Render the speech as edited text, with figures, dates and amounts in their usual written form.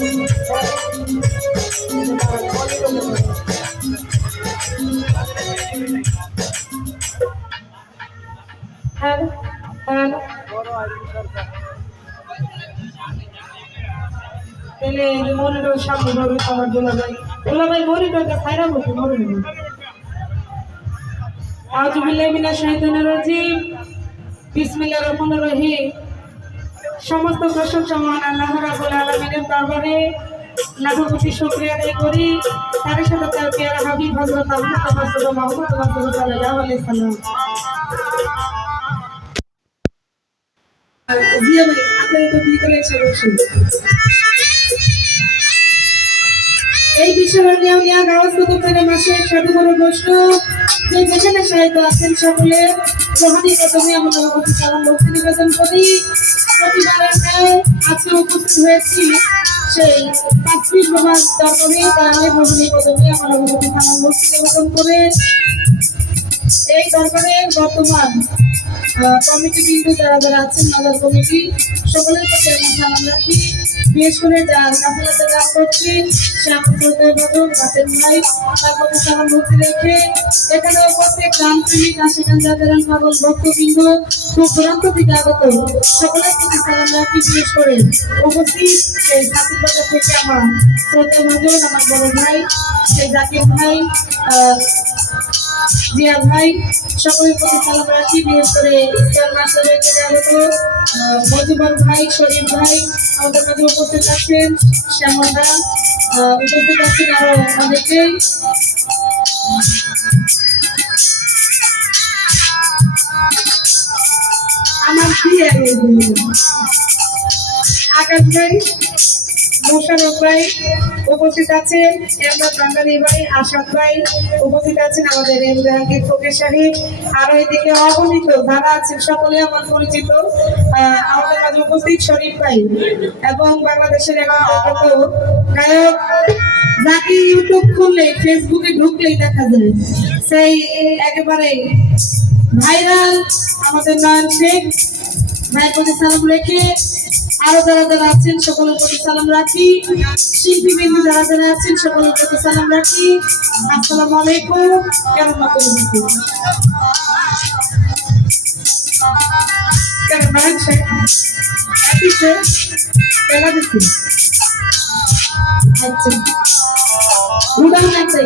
তাহলে মনিটর সামনে ভাবে আমার দুলাভাই মনিটরটা খাইরা বলতে মনিটর আউযুবিল্লাহি মিনাশ শাইতানির রাজিম বিসমিল্লাহির রহমানির রহিম। সমস্ত প্রশংসা মহান আল্লাহ রাব্বুল আলামিনের দরবারে লাখো কোটি শুকরিয়া আদায় করি। তার সাথে তার প্রিয় হাবিব হযরত মুহাম্মদ সাল্লাল্লাহু আলাইহি সাল্লাম। জিয়া ভাই আপনারা একটু ভিতরে এসে বসুন। এই বিষয়ের নিয়ম গাওয়াজগত করে মাসে সাধু বড় বৈষ্ণব যে যেখানে সাহিত্য আছেন সকলে রোহানি কদমে আমরা নবী সালাম ভক্তি নিবেদন করি। প্রতিবারের ন্যায় আজকে উপস্থিত হয়েছি সেই তাকবীর প্রভাত দরবারে তাই রোহানি কদমে আমরা নবী সালাম ভক্তি নিবেদন করে এই দরবারের বর্তমান কমিটি বিন্দু যারা যারা আছেন মাদার কমিটি সকলের প্রতি আমি সালাম রাখি। বিশেষ করে যারা কাফেলাতে গান করছেন বাতেন ভাই তার প্রতি সালাম ভক্তি রেখে এখানে উপস্থিত গান প্রেমিক আশিকান জাগরণ পাগল ভক্তবৃন্দ খুব দূরান্ত থেকে আগত সকলের প্রতি সালাম রাখি। বিশেষ করে উপস্থিত সেই ছাত্রী বাজার থেকে আমার শ্রদ্ধা ভাজন আমার বড় ভাই সেই জাকির ভাই জিয়া ভাই সকলের প্রতি সালাম রাখি। বিশেষ করে ইসলাম মাস্টারের থেকে আগত মজিবর ভাই শরীফ ভাই আমাদের মাঝে উপস্থিত আছেন, শ্যামলদা উপস্থিত আছেন, আরো অনেকেই। আমার বিয়ে আকাশ ভাই মোশারফ ভাই উপস্থিত আছেন, এমদাদ বাঙ্গালী ভাই আসাদ ভাই উপস্থিত আছেন, আমাদের এমদাহাঙ্গীর ফকির সাহেব, আরো এদিকে অগণিত যারা আছেন সকলে আমার পরিচিত আমাদের মাঝে উপস্থিত শরীফ ভাই এবং বাংলাদেশের এখন গায়ক যাকে ইউটিউব খুললে ফেসবুকে ঢুকলেই দেখা যায় সেই একেবারে ভাইরাল আমাদের নয়ন শেখ ভাইয়ের প্রতি সালাম রেখে আরো যারা যারা আছেন সকলের প্রতি সালাম রাখি। শিল্পী বিন্দু যারা যারা আছেন সকলের প্রতি সালাম রাখি। আসসালামু আলাইকুম। কেমন মতো আচ্ছা উদাহরণ একটা